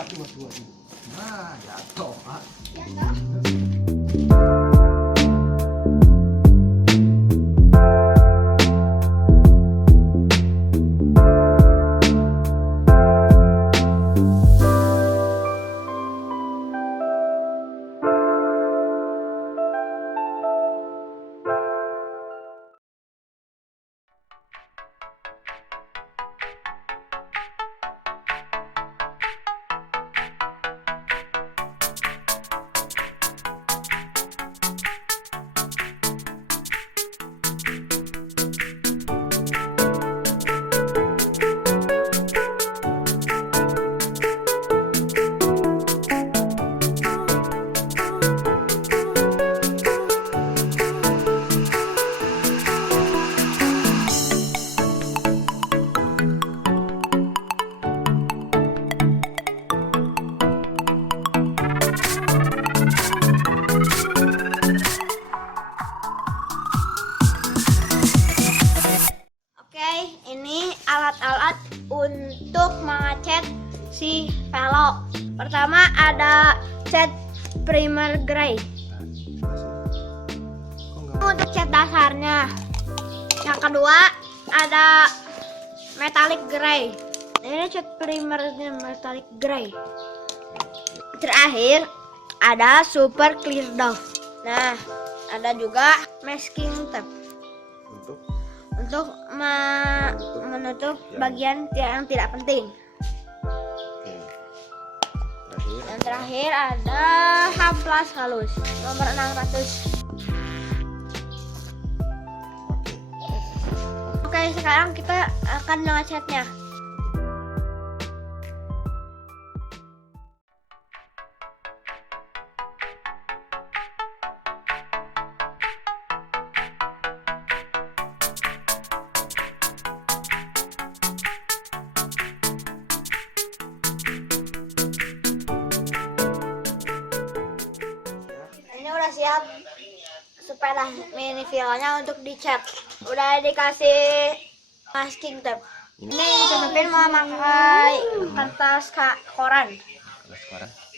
Dua. Nah, jatuh. Ini alat-alat untuk mengecat si Velo. Pertama ada cat primer gray untuk cat dasarnya. Yang kedua ada metallic gray. Ini cat primernya metallic gray. Terakhir ada super clear doff. Nah, ada juga masking tape untuk menutup bagian yang tidak penting. Yang terakhir ada hamplas halus nomor 600. Oke, sekarang kita akan mengecatnya. Udah siap sepeda mini Velonya untuk dicat. Udah dikasih masking tape. Ini ditutupin memakai kertas koran.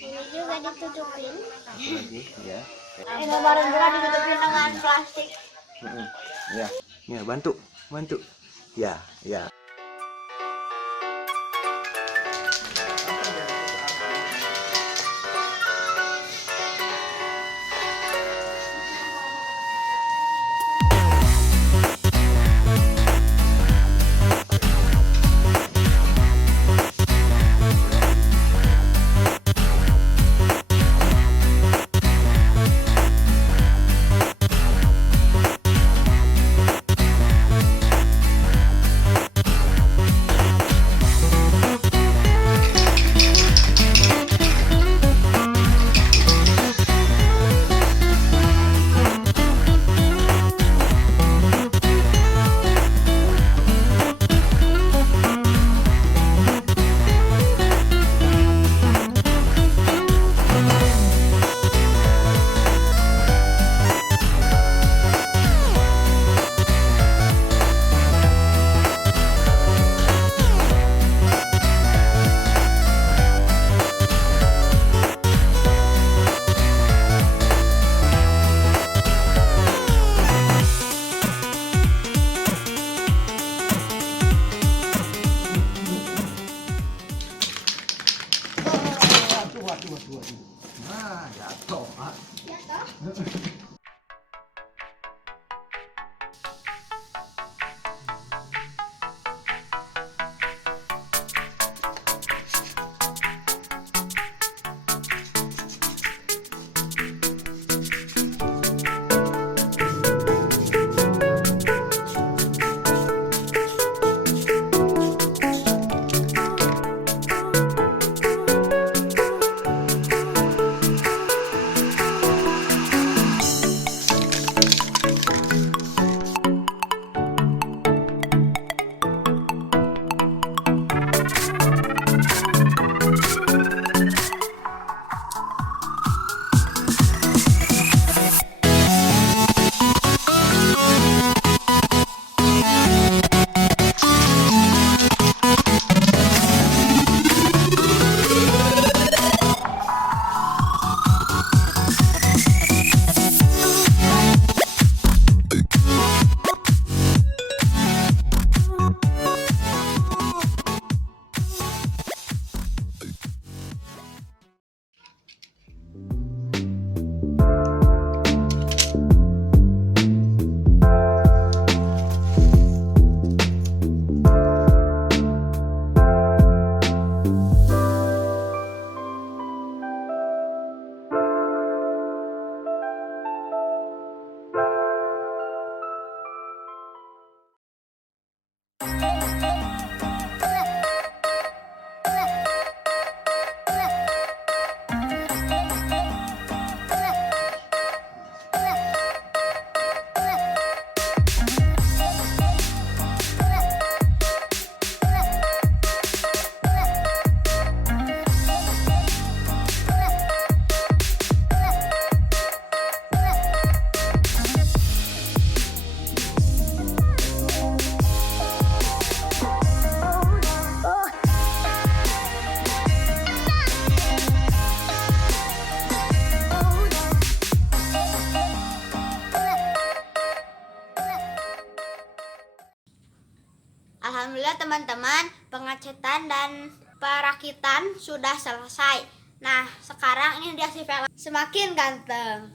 Ini juga ditutupin. Ya. Ini baru juga ditutupin dengan plastik. Ya, bantu. Ya. teman-teman, pengecetan dan perakitan sudah selesai. Nah, sekarang ini dia si Velo semakin ganteng.